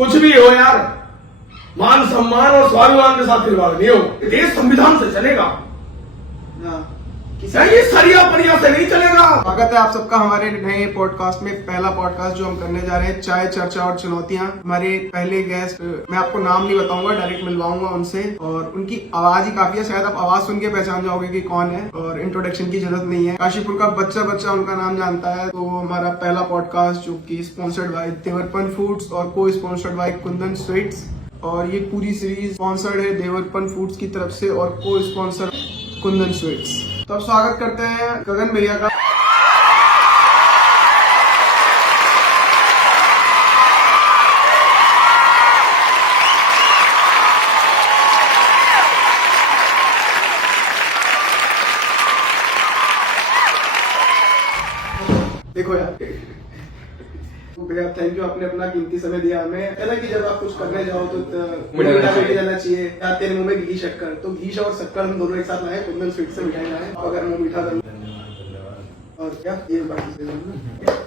कुछ भी हो यार, मान सम्मान और स्वाभिमान के साथ खिलवाड़ नहीं हो। देश संविधान से चलेगा, ये सरिया परिया से नहीं चलेगा। स्वागत है आप सबका हमारे नए पॉडकास्ट में। पहला पॉडकास्ट जो हम करने जा रहे हैं, चाय चर्चा और चुनौतियां। हमारे पहले गेस्ट, मैं आपको नाम नहीं बताऊंगा, डायरेक्ट मिलवाऊंगा उनसे, और उनकी आवाज ही काफी है, शायद आप आवाज सुन के पहचान जाओगे कि कौन है, और इंट्रोडक्शन की जरूरत नहीं है। काशीपुर का बच्चा उनका नाम जानता है। तो हमारा पहला पॉडकास्ट जो की स्पॉन्सर्ड बाय देवरपन फूड्स और को स्पॉन्सर्ड बाय कुंदन स्वीट्स, और ये पूरी सीरीज स्पॉन्सर्ड है देवरपन फूड्स की तरफ से और को स्पॉन्सर कुंदन स्वीट्स। तो अब स्वागत करते हैं गगन भैया का। देखो यार, भैया थैंक यू, आपने अपना कीमती समय दिया हमें। कहना कि जब आप कुछ करने जाओ तो मीठा जाना चाहिए, या तेरे मुंह में घी शक्कर, तो घी और शक्कर हम दोनों एक साथ लाए, कुंदन स्वीट से मिठाई लाए। अगर मुंह मीठा कर और क्या ये बात।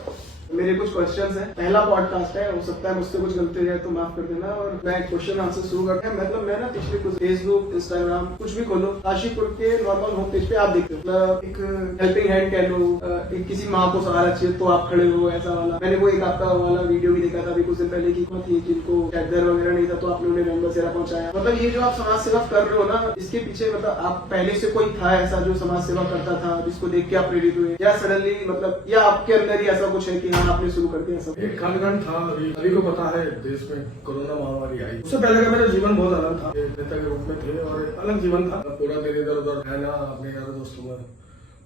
मेरे कुछ क्वेश्चंस हैं, पहला पॉडकास्ट है, हो सकता है मुझसे कुछ गलती हो जाए तो माफ कर देना। और मैं क्वेश्चन आंसर शुरू करते हैं। मतलब मैं ना पिछले कुछ फेसबुक, इंस्टाग्राम कुछ भी खोलो, काशीपुर के नॉर्मल होम पेज पे आप देखते हो, मतलब एक हेल्पिंग हैंड कह लो, एक किसी माँ को सहारा चाहिए तो आप खड़े हो, ऐसा वाला। मैंने वो एक आपका वाला वीडियो भी देखा था अभी कुछ दिन पहले की थी, जिनको घर वगैरह नहीं था तो आपने उन्हें रंग बसेरा पहुंचाया। मतलब ये जो आप समाज सेवा कर रहे हो ना, इसके पीछे मतलब आप पहले से कोई था ऐसा जो समाज सेवा करता था, जिसको देख के आप प्रेरित हुए, या सडनली मतलब या आपके अंदर ही ऐसा कुछ है कि हाँ आपने शुरू कर दिया सब? एक खानदान था, अभी को पता है देश में कोरोना महामारी आई, उससे पहले का मेरा जीवन बहुत अलग था। नेता के रूप में थे और एक अलग जीवन था। पूरा दिन इधर उधर रहना, अपने यारों दोस्तों में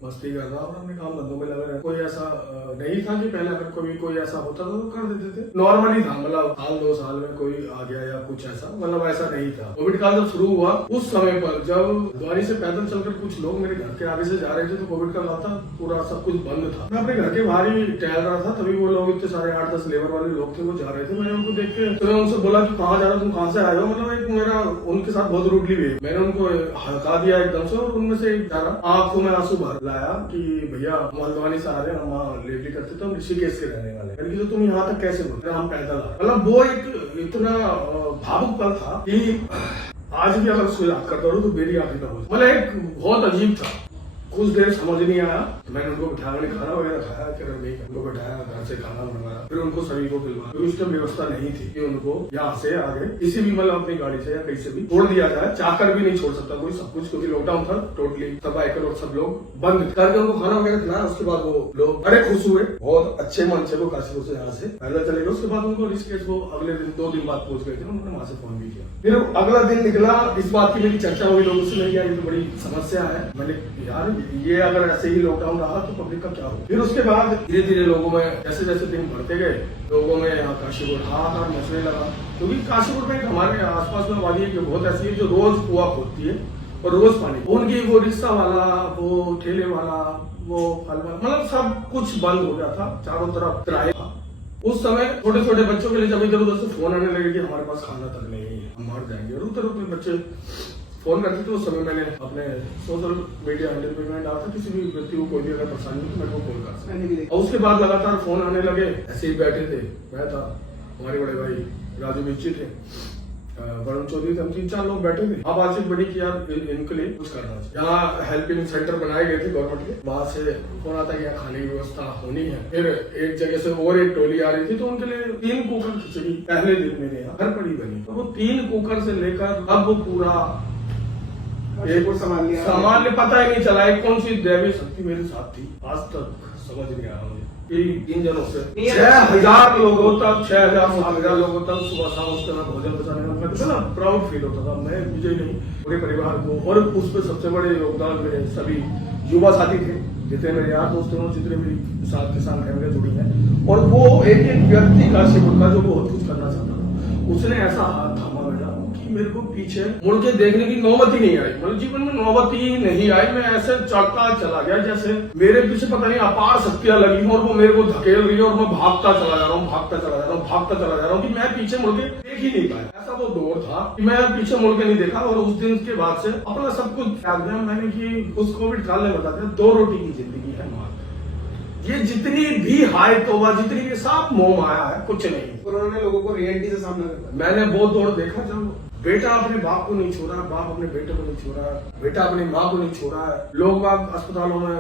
मस्ती करना और अपने काम धंधों में लगे रहना। कोई ऐसा नहीं था कि पहले अगर कोई ऐसा होता तो कर देते थे, नॉर्मली था। मतलब साल 2 साल में कोई आ गया या कुछ ऐसा, मतलब ऐसा नहीं था। कोविड काल जब शुरू हुआ उस समय पर, जब द्वारी से पैदल चलकर कुछ लोग मेरे घर के आगे से जा रहे थे, तो कोविड का था, पूरा सब कुछ बंद था। मैं अपने घर के बाहर ही टहल रहा था, तभी वो लोग इतने सारे 8-10 लेबर वाले लोग थे, वो जा रहे थे। मैंने उनको देख के तो मैं उनसे बोला कि कहाँ जा रहा, तुम कहाँ से आए हो? मतलब एक मेरा उनके साथ बहुत रूडली भी, मैंने उनको हल्का दिया एकदम से, और उनमें से एक आंखों में आंसू भर लाया कि भैया मालवानी से आ रहे हैं, हम वहाँ लेवली करते थे, हम ऋषिकेश के रहने वाले हैं। तो तुम यहाँ तक कैसे बोलते? हम पैदल आ। मतलब वो एक इतना भावुक पल था कि आज भी अगर उसको याद करता हूँ तो मेरी आंखें तक हो। मतलब एक बहुत अजीब था। कुछ देर समझ नहीं आया तो मैंने उनको बिठाया, मैंने खाना वगैरह खाया, उनको बिठाया, घर से खाना बनवाया, फिर उनको सभी को खिलवाया। फिर उस टाइम व्यवस्था नहीं थी कि उनको यहाँ से आगे किसी भी मतलब अपनी गाड़ी से या कहीं से भी छोड़ दिया जाए। चाहकर भी नहीं छोड़ सकता कोई, सब कुछ, क्योंकि लॉकडाउन था टोटली, सब बाइकर और सब लोग बंद करके उनको खाना वगैरह खिलाया। उसके बाद वो लोग बड़े खुश हुए, बहुत अच्छे मन से वो काशीपुर से यहाँ से पैदल चले गए। उसके बाद उनको ऋषिकेश वो अगले दिन 2 दिन बाद पहुंच गए थे, उन्होंने वहां से फोन भी किया। फिर अगला दिन निकला, इस बात की मेरी चर्चा हुई लोगों से, नहीं यार ये तो बड़ी समस्या है। मैंने यार ये अगर ऐसे ही लॉकडाउन रहा तो पब्लिक का क्या हो। फिर उसके बाद धीरे धीरे लोगों में जैसे जैसे दिन बढ़ते गए, लोगों में यहाँ काशीपुर हाहाकार मचने लगा। क्योंकि काशीपुर में हमारे आसपास में वादी बहुत ऐसी है जो रोज कुआ खोदती है और रोज पानी, उनकी वो रिक्शा वाला, वो ठेले वाला, वो फल वाला, मतलब सब कुछ बंद हो गया था, चारों तरफ किराए था। उस समय छोटे छोटे बच्चों के लिए जब इधर उधर से फोन आने लगे कि हमारे पास खाना तक नहीं है, हम मर जाएंगे, और उधर उधर बच्चे फोन करते थे। उस समय मैंने अपने सोशल मीडिया हैंडल पे मैं डाला था, किसी भी व्यक्ति को कोई भी अगर परेशानी हो तो मेरे को कॉल कर सकते। और उसके बाद लगातार फोन आने लगे। ऐसे ही बैठे थे, मैं था, हमारे बड़े भाई राजू बिच्ची थे, वरुण चौधरी थे, हम 3-4 लोग बैठे थे। अब बातचीत बड़ी की यार इनके लिए कुछ करना चाहिए। यहाँ हेल्पिंग सेंटर बनाए गए थे गवर्नमेंट के, वहां से फोन आता है यहाँ खाने की व्यवस्था होनी है। फिर एक जगह से और एक टोली आ रही थी, तो उनके लिए 3 कुकर खिचड़ी पहले दिन मेरे यहाँ घर पड़ी बनी। तो वो 3 कुकर से लेकर अब वो पूरा सामान ने पता ही नहीं चला है कौन सी दैवीय शक्ति मेरे साथ थी। आज तक समझ नहीं आया मुझे। 3 जनों से 6,000 लोगों तक, 6,000-7,000 लोगों तक सुबह शाम उसके बाद भोजन बचाने में कितना प्राउड फील होता था। मैं मुझे नहीं, पूरे परिवार को। और उसमें सबसे बड़े योगदान मेरे सभी युवा साथी थे, जितने मेरे यार दोस्त थे, जितने मेरी साथ के साथ फैमिली जुड़ी है। और वो एक व्यक्ति काशीपुर का जो बहुत कुछ करना चाहता था, उसने ऐसा हाथ थामा मेरा कि मेरे को पीछे मुड़ के देखने की नौबत ही नहीं आई। मतलब जीवन में नौबत ही नहीं आई। मैं ऐसे चढ़ता चला गया जैसे मेरे पीछे पता नहीं अपार शक्तियां लगी और वो मेरे को धकेल रही है, और मैं भागता चला जा रहा हूँ, भागता चला जा रहा हूँ, भागता चला जा रहा हूँ कि मैं पीछे मुड़ के देख ही नहीं पाया। ऐसा वो दौर था कि मैं पीछे मुड़ के नहीं देखा। और उस दिन के बाद से अपना सब कुछ त्याग दिया मैंने कि उस कोविड काल में बता दिया 2 रोटी की जिंदगी है। ये जितनी भी हाइट होगा, जितनी भी सब मोह माया है, कुछ नहीं। और उन्होंने लोगों को रियलिटी से सामना करना। मैंने बहुत दौड़ देखा, जब बेटा अपने बाप को नहीं छोड़ा, बाप अपने बेटे को नहीं छोड़ा, बेटा अपनी माँ को नहीं छोड़ा है, लोग बाग अस्पतालों में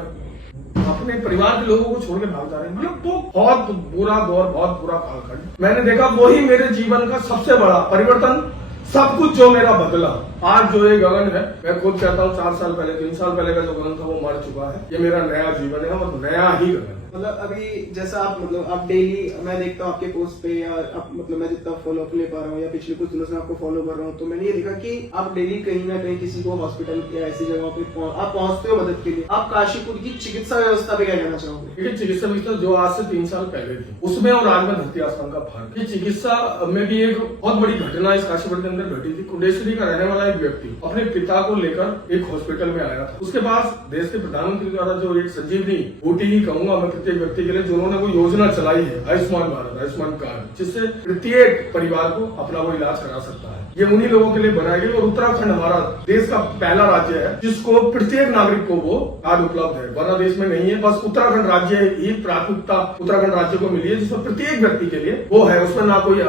अपने परिवार के लोगों को छोड़ के भाग जा रहे हैं। मतलब तो बहुत बुरा दौर, बहुत बुरा कालखंड मैंने देखा। वही मेरे जीवन का सबसे बड़ा परिवर्तन, सब कुछ जो मेरा बदला। आज जो ये गगन है, मैं खुद कहता हूँ 4 साल पहले, 3 साल पहले का जो गगन था वो मर चुका है। ये मेरा नया जीवन है और नया ही गगन है। मतलब अभी जैसा आप मतलब आप डेली, मैं देखता हूँ आपके पोस्ट पे या आप मतलब मैं जितना फॉलो अप ले पा रहा हूँ या पिछले कुछ दिनों से आपको फॉलो कर रहा हूँ, तो मैंने ये देखा कि आप डेली कहीं ना कहीं किसी को हॉस्पिटल या ऐसी जगह पे आप पहुंचते हो मदद के लिए। आप काशीपुर की चिकित्सा व्यवस्था पे क्या कहना चाहोगे? देखिए, चिकित्सा व्यवस्था जो आज से 3 साल पहले थी, उसमें और आज में धरती आसमान का फर्क है। चिकित्सा में भी एक बहुत बड़ी घटना इस काशीपुर के अंदर घटी थी। कुंडेश्वरी का रहने वाला एक व्यक्ति अपने पिता को लेकर एक हॉस्पिटल में आया था। उसके पास देश के प्रधानमंत्री द्वारा जो एक संजीवनी बूटी ही कहूंगा मैं प्रत्येक व्यक्ति के लिए, जो उन्होंने वो योजना चलाई है, आयुष्मान भारत, आयुष्मान कार्ड, जिससे प्रत्येक परिवार को अपना वो इलाज करा सकता है। ये उन्हीं लोगों के लिए बनाई गई। और उत्तराखंड हमारा देश का पहला राज्य है जिसको प्रत्येक नागरिक को वो कार्ड उपलब्ध है, वरना देश में नहीं है। बस उत्तराखंड राज्य ही प्राथमिकता उत्तराखंड राज्य को मिली है, जिसमें प्रत्येक व्यक्ति के लिए वो है। उसमें ना कोई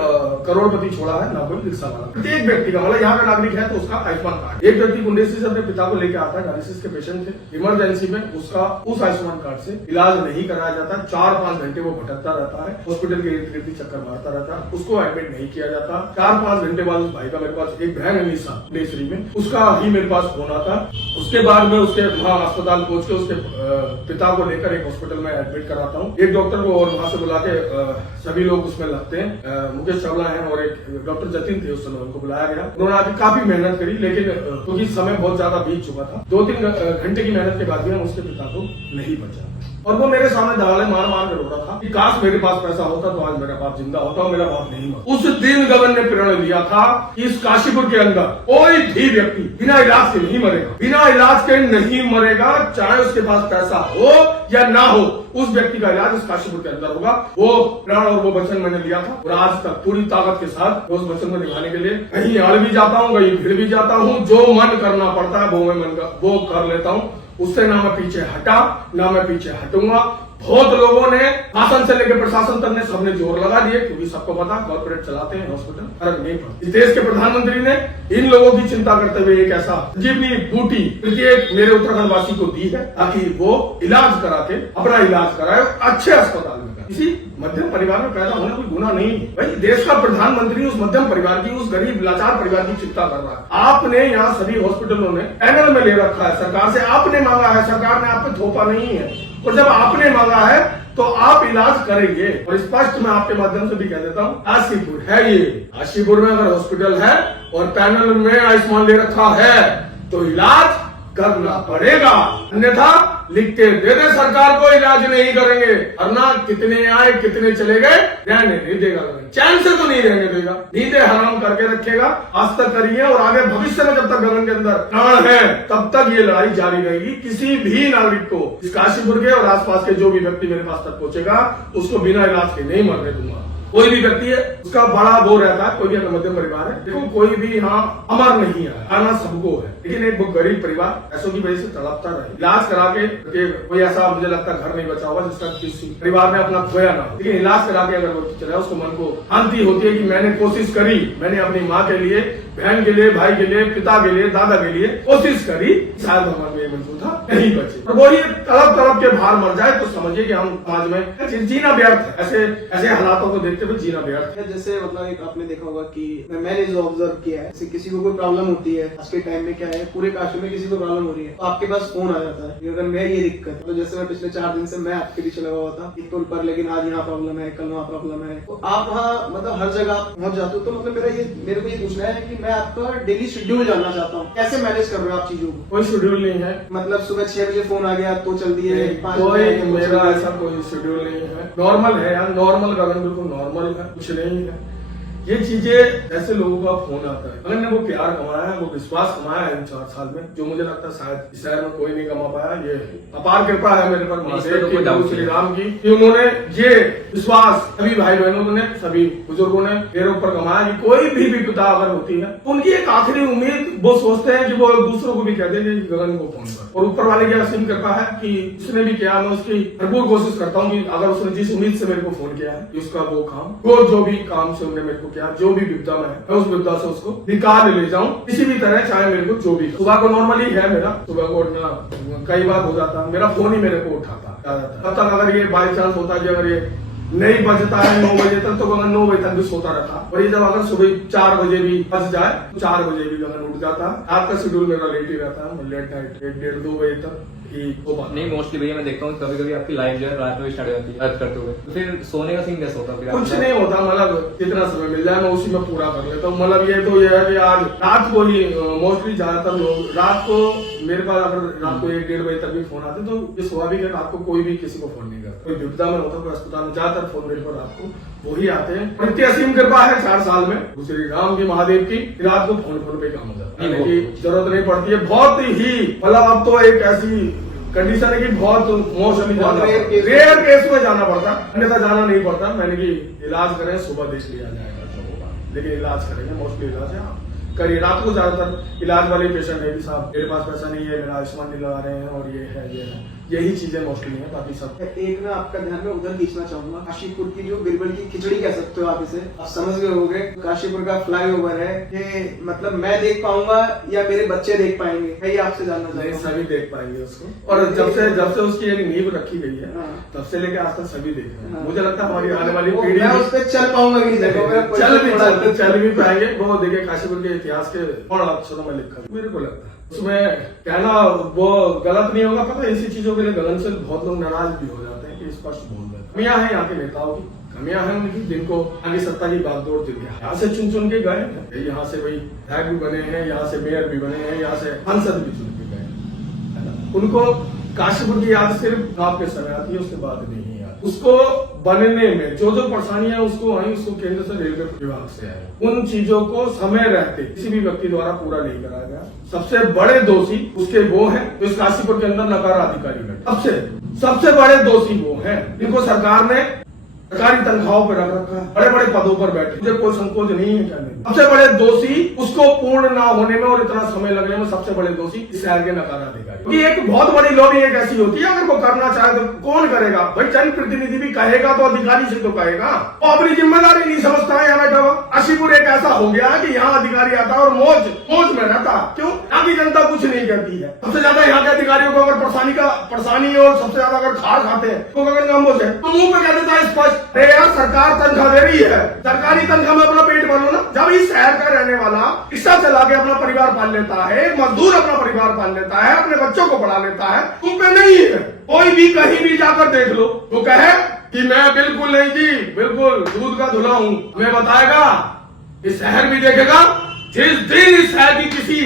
करोड़पति छोड़ा है, ना कोई रिक्शा वाला। प्रत्येक व्यक्ति का, मतलब यहाँ का नागरिक है तो उसका आयुष्मान कार्ड। एक व्यक्ति कुंडेश्वरी से अपने पिता को लेकर आता है, डायलिसिस के पेशेंट थे, इमरजेंसी में उसका उस आयुष्मान कार्ड से इलाज नहीं कराया जाता। 4-5 घंटे वो भटकता रहता है, हॉस्पिटल के इर्द गिर्द चक्कर मारता रहता है, उसको एडमिट नहीं किया जाता। 4-5 घंटे बाद उस भाई का मेरे पास, एक बहन है निशा कुंडेश्वरी में, उसका ही मेरे पास फोन आता। उसके बाद में उसके वहाँ अस्पताल पहुंच के उसके पिता को लेकर एक हॉस्पिटल में एडमिट कराता हूँ। एक डॉक्टर को और वहां से बुला के सभी लोग उसमें लगते हैं। मुकेश चावला है और एक डॉक्टर जतिन थे, उस समय उनको बुलाया गया। उन्होंने आके काफी मेहनत करी, लेकिन क्योंकि समय बहुत ज्यादा बीत चुका था, 2-3 घंटे की मेहनत के बाद भी हम उसके पिता को नहीं बचा। और वो मेरे सामने दहाड़े मार मार कर रो रहा था कि काश मेरे पास पैसा होता तो आज मेरा बाप जिंदा होता और मेरा बाप नहीं मरता। उस दिन गगन ने प्रण लिया था कि इस काशीपुर के अंदर कोई भी व्यक्ति बिना इलाज के नहीं मरेगा, बिना इलाज के नहीं मरेगा, चाहे उसके पास पैसा हो या ना हो, उस व्यक्ति का इलाज इस काशीपुर के अंदर होगा। वो प्रण और वो वचन मैंने लिया था और आज तक पूरी ताकत के साथ उस वचन को निभाने के लिए कहीं अड़ भी जाता हूँ, कहीं भिड़ भी जाता हूँ। जो मन करना पड़ता है वो कर लेता हूँ। उससे ना मैं पीछे हटा, ना मैं पीछे हटूंगा। बहुत लोगों ने, शासन से लेकर प्रशासन तक ने, सबने जोर लगा दिए, क्योंकि सबको पता कॉर्पोरेट चलाते हैं हॉस्पिटल, फर्क नहीं पड़ता। इस देश के प्रधानमंत्री ने इन लोगों की चिंता करते हुए एक ऐसा संजीवनी बूटी प्रत्येक मेरे उत्तराखंड वासी को दी है, ताकि वो इलाज करा के अपना इलाज कराए अच्छे अस्पताल में। किसी मध्यम परिवार में पैदा होना कोई गुनाह नहीं है भाई। देश का प्रधानमंत्री उस मध्यम परिवार की, उस गरीब लाचार परिवार की चिंता कर रहा है। आपने यहाँ सभी हॉस्पिटलों में पैनल में ले रखा है, सरकार से आपने मांगा है, सरकार ने आप पे थोपा नहीं है। और जब आपने मांगा है तो आप इलाज करेंगे। और स्पष्ट मैं आपके माध्यम से भी कह देता हूँ, काशीपुर है ये, काशीपुर में अगर हॉस्पिटल है और पैनल में आयुष्मान ले रखा है तो इलाज करना पड़ेगा, अन्यथा लिखते दे दे सरकार को इलाज नहीं करेंगे, वरना कितने आए कितने चले गए रहने नहीं देगा, चैन से तो नहीं रहने देगा, नींदें हराम करके रखेगा। आज तक करिए और आगे भविष्य में जब तक गगन के अंदर प्राण है तब तक ये लड़ाई जारी रहेगी। किसी भी नागरिक को, इस काशीपुर के और आसपास के जो भी व्यक्ति मेरे पास तक पहुंचेगा, उसको बिना इलाज के नहीं मरने दूंगा। कोई भी व्यक्ति है उसका बड़ा वो रहता है, कोई भी अगर मध्यम परिवार है, देखो कोई भी यहाँ अमर नहीं है, आना सबको है, लेकिन एक बहुत गरीब परिवार पैसों की वजह से तड़पता रहे। इलाज करा के कोई ऐसा मुझे लगता है घर नहीं बचा होगा जिसका किसी परिवार ने अपना खोया ना हो, लेकिन इलाज करा के अगर वो चला, उसको मन को शांति होती है कि मैंने कोशिश करी, मैंने अपनी माँ के लिए, बहन के लिए, भाई के लिए, पिता के लिए, दादा के लिए कोशिश करी, शायद भगवान को ये मंजूर था, नहीं बचे। और वो ये तड़प के बाहर मर जाए तो समझिए कि हम समाज में जीना व्यर्थ है। ऐसे हालातों को देखते हुए जीना व्यर्थ है। जैसे मतलब एक आपने देखा होगा कि मैंने जो ऑब्जर्व किया है, किसी को कोई प्रॉब्लम होती है, आज के टाइम में क्या है, पूरे काशी में किसी को प्रॉब्लम हो रही है तो आपके पास फोन आ जाता है, अगर मैं ये दिक्कत, तो जैसे मैं पिछले 4 दिन से मैं आपके पीछे लगा हुआ था एक टोल पर, लेकिन आज यहाँ प्रॉब्लम है, कल वहाँ प्रॉब्लम है, तो आप वहाँ मतलब हर जगह पहुंच जाते हो। तो मतलब मेरे को ये पूछना है कि मैं आपका डेली शेड्यूल जानना चाहता हूँ, कैसे मैनेज कर रहे हो आप चीजों को? कोई शेड्यूल नहीं है, मतलब सुबह 6 बजे फोन आ गया तो चल दिए, कोई मेरा ऐसा कोई शेड्यूल नहीं है, नॉर्मल है यार, नॉर्मल गगन बिल्कुल नॉर्मल है, कुछ नहीं है। ये चीजें ऐसे लोगों का फोन आता है, अगर ने वो प्यार कमाया है, वो विश्वास कमाया है इन 4 साल में, जो मुझे लगता है शायद इस शहर में कोई नहीं कमा पाया। ये अपार कृपा है मेरे पर महादेव की, प्रभु श्री राम की, कि उन्होंने ये विश्वास सभी भाई बहनों ने, सभी बुजुर्गों ने मेरे ऊपर कमाया कि कोई भी विपदा अगर होती है, उनकी एक आखिरी उम्मीद वो सोचते हैं कि वो दूसरों को भी कह देंगे गगन को फोन कर। और ऊपर वाले की असीम कृपा है कि उसने भी किया, मैं उसकी भरपूर कोशिश करता हूँ कि अगर उसने जिस उम्मीद से मेरे को फोन किया है कि उसका वो काम, वो जो भी काम से उन्होंने मेरे को किया, जो भी विपदा में है, मैं उस विपदा से उसको निकाल ले जाऊं किसी भी तरह, चाहे मेरे को जो भी। सुबह को नॉर्मली है मेरा, सुबह को उठना कई बार हो जाता, मेरा फोन ही मेरे को उठाता। तब तक अगर ये बाई चांस होता कि अगर ये नहीं बजता है 9 बजे तक, तो गगन 9 बजे तक भी सोता रहता। और ये जब अगर सुबह 4 बजे भी बज जाए तो 4 बजे भी गगन उठ जाता। रात का शेड्यूल मेरा लेट ही रहता है, लेट नाइट 1-1:30-2 बजे तक ही हो पाता। नहीं, मोस्टली भैया मैं देखता हूँ कभी कभी आपकी लाइफ जो है रात में स्टार्ट हो जाती है अर्ज करते हुए, तो फिर सोने का सीन कैसा होता है? कुछ नहीं होता, मतलब जितना समय मिल जाए मैं उसी में पूरा कर लेता हूँ। मतलब ये तो ये है कि आज रात को ही मोस्टली ज्यादातर लोग रात को मेरे पास अगर रात को 1-1:30 बजे तक भी फोन आते तो ये स्वाभाविक है, रात को कोई भी किसी को फोन नहीं करता। कोई विपदा में होता, कोई अस्पताल में, ज्यादातर फोन मेरे पर रात को वही आते हैं। और इतनी असीम कृपा है 4 साल में श्री राम की, महादेव की, रात को फोन पे काम हो जाता है कि जरूरत नहीं पड़ती है। बहुत ही मतलब अब तो एक ऐसी कंडीशन है कि बहुत मोस्टली रेयर केस में जाना पड़ता, अन्यथा जाना नहीं पड़ता। मैंने कि इलाज करें, सुबह देख लिया जाएगा सब होगा, लेकिन इलाज करेंगे, मोस्टली इलाज है आप करिए। रात को ज्यादातर इलाज वाले पेशेंट है कि साहब मेरे पास पैसा नहीं है, मेरा आयुष्मान नहीं लगा रहे हैं, और ये है, यही चीजें मोस्टली है, बाकी सब। एक ना आपका ध्यान में उधर खींचना चाहूंगा, काशीपुर की जो बिरबल की खिचड़ी कह सकते हो आप इसे, आप समझ गए होंगे। काशीपुर का फ्लाईओवर है, ये मतलब मैं देख पाऊंगा या मेरे बच्चे देख पाएंगे, मैं ये आपसे जानना नहीं, चाहूंगा। सभी देख पाएंगे उसको। और जब से उसकी एक नींव रखी गई है, तब से लेकर आज तक सभी देख रहे हैं। मुझे लगता है हमारी आने वाली पीढ़ी मैं उस पर चल पाऊंगा कि नहीं, चल भी पाएंगे। वो देखिए काशीपुर के इतिहास के और अक्षरों में लिखा है, मेरे को लगता है उसमें कहना वो गलत नहीं होगा। पता है इसी चीजों के लिए गगन से बहुत लोग नाराज भी हो जाते हैं कि स्पष्ट बोल रहे हैं। कमियां हैं यहाँ के नेताओं की, कमियां हैं उनकी, जिनको आगे सत्ता की बागडोर दी है। यहाँ से चुन के गए हैं, यहाँ से भाई विधायक भी बने हैं, यहाँ से मेयर भी बने हैं, यहाँ से सांसद भी चुन के गए। उनको काशीपुर की याद सिर्फ आपके समय आती है, उसके बाद नहीं। उसको बनने में जो परेशानियां उसको आई, उसको केंद्र से रेलवे विभाग से आई। उन चीजों को समय रहते किसी भी व्यक्ति द्वारा पूरा नहीं कराया गया। सबसे बड़े दोषी उसके वो हैं जो इस काशीपुर के अंदर नकार अधिकारी बैठे। सबसे बड़े दोषी वो हैं जिनको सरकार ने सरकारी तनख्वाहों पर रख रखा है, बड़े बड़े पदों पर बैठे, मुझे कोई संकोच नहीं है कहने में। सबसे बड़े दोषी उसको पूर्ण ना होने में और इतना समय लगने में सबसे बड़े दोषी इस शहर के नकार अधिकारी। ये एक बहुत बड़ी लॉबी एक ऐसी होती है, अगर वो करना चाहे तो कौन करेगा भाई? जनप्रतिनिधि भी कहेगा तो अधिकारी से तो कहेगा, वो अपनी जिम्मेदारी नहीं समझता है। यहाँ बैठा हुआ काशीपुर एक ऐसा हो गया कि यहाँ अधिकारी आता है और मौज में रहता। क्यों? यहाँ की जनता कुछ नहीं कहती है। सबसे ज्यादा यहाँ के अधिकारियों को अगर परेशानी और सबसे ज्यादा अगर खार खाते हैं तो गगन काम्बोज है, तो मुंह पे कह देता है स्पष्ट, अरे यार सरकार तनख्वाह दे रही है, सरकारी तनख्वाह में अपना पेट भर लो ना। जब इस शहर का रहने वाला रिक्शा चला के अपना परिवार पाल लेता है, मजदूर अपना परिवार पाल लेता है, अपने बच्चों को पढ़ा लेता है, तुम पे नहीं है। कोई भी कहीं भी जाकर देख लो, वो कहे कि मैं बिल्कुल नहीं जी, बिल्कुल दूध का धुला हूँ, हमें बताएगा। इस शहर भी देखेगा जिस दिन इस शहर की किसी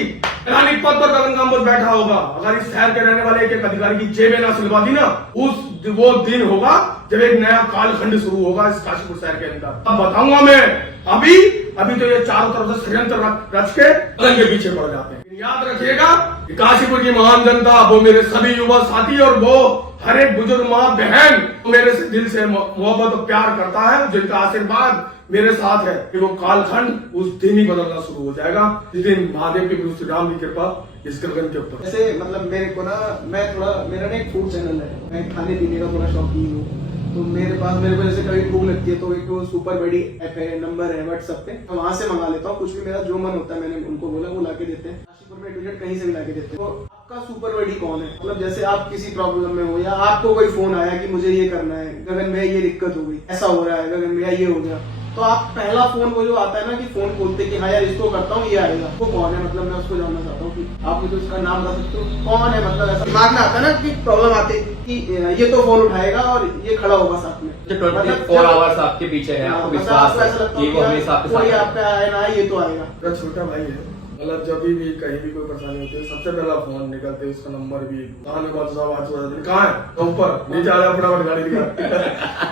रानी पद पर गगन काम्बोज बैठा होगा, अगर इस शहर के रहने वाले एक अधिकारी की जेबें ना सिलवा दी ना, वो दिन होगा जब एक नया कालखंड शुरू होगा इस काशीपुर शहर के अंदर। अब बताऊंगा मैं। अभी तो ये चारों तरफ से षड्यंत्र रच के गगन के पीछे पड़ जाते हैं। याद रखिएगा कि काशीपुर की महान जनता, वो मेरे सभी युवा साथी और वो हर एक बुजुर्ग माँ बहन मेरे से दिल से मोहब्बत और प्यार करता है, जिनका आशीर्वाद मेरे साथ है कि वो कालखंड उस दिन ही बदलना शुरू हो जाएगा जिस दिन महादेव के प्रभु श्री राम की कृपा इस गगन के ऊपर। ऐसे मतलब मेरे को ना, मैं थोड़ा, मेरा ना एक फूड चैनल है, मैं खाने पीने का थोड़ा शौकीन हूँ। तो मेरे को जैसे कभी भूख लगती है तो एक सुपर बड़ी ऐप है, नंबर है व्हाट्सएप पे, तो वहां से मंगा लेता हूँ। कुछ भी मेरा जो मन होता है, मैंने उनको बोला, वो लाके देते हैं। काशीपुर में टिकट कहीं से भी लाके देते हैं। तो आपका सुपर बड़ी कौन है? मतलब जैसे आप किसी प्रॉब्लम में हो या आपको कोई फोन आया कि मुझे ये करना है, गगन भैया ये दिक्कत हो गई, ऐसा हो रहा है, गगन भैया ये हो गया, तो आप पहला फोन वो जो आता है ना कि फोन खोलते कि हाँ यार इसको करता हूँ, ये आएगा, वो कौन है? मतलब मैं उसको जानना चाहता हूँ कि आप मुझे उसका नाम बता सकते हो, कौन है? मतलब ऐसा दिमाग में आता है ना कि प्रॉब्लम आती है कि ये तो फोन उठाएगा और ये खड़ा होगा साथ में, 24 आवर्स आपके पीछे है, आपको विश्वास है कि वो हमेशा आपके साथ कोई आपका आए ना, ये तो आएगा। मेरा छोटा भाई है, मतलब जब भी कहीं भी कोई परेशानी होती है सबसे पहला फोन निकलते उसका नंबर भी कहाँ के बाद साहब आज कहाँ है तो ऊपर नीचे आ जाओ फटाफट गाड़ी निकाल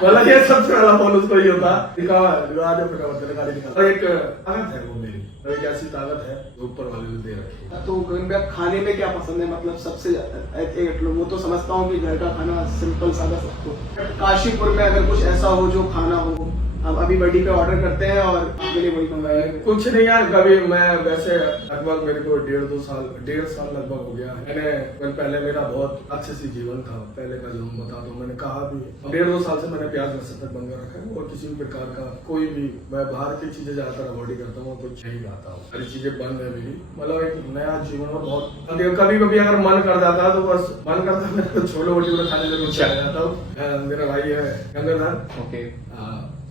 मतलब ये सबसे पहला फोन उसको ही होता कहाँ है आ जाओ फटाफट गाड़ी निकाल। और एक ताकत है वो मेरी, एक ऐसी ताकत है जो ऊपर वाले ने दे रखी है। तो गगन भैया खाने में क्या पसंद है, मतलब सबसे ज्यादा? वो तो समझता हूँ कि घर का खाना सिंपल सादा सबको, काशीपुर में अगर कुछ ऐसा हो जो खाना हो, हम अभी बड़ी पे ऑर्डर करते हैं और आपके लिए वही मंगाए। कुछ नहीं यार, कभी मैं वैसे लगभग मेरे को 1.5 साल लगभग हो गया है। पहले मेरा बहुत अच्छे से जीवन था, पहले का जो हम बता दो, मैंने कहा भी 1.5 साल से मैंने प्याज लहसुन तक बंद कर रखा है और किसी भी प्रकार का कोई भी मैं बाहर की चीजें ज्यादातर अवॉइड करता हूँ, कुछ नहीं खाता हूँ, सारी चीजें बंद है मेरी। मतलब एक नया जीवन में बहुत कभी कभी अगर मन कर जाता है तो बस मन करता है मैं छोले भटूरे खाने जरूर चला जाता हूँ। मेरा भाई है गंगाधर, ओके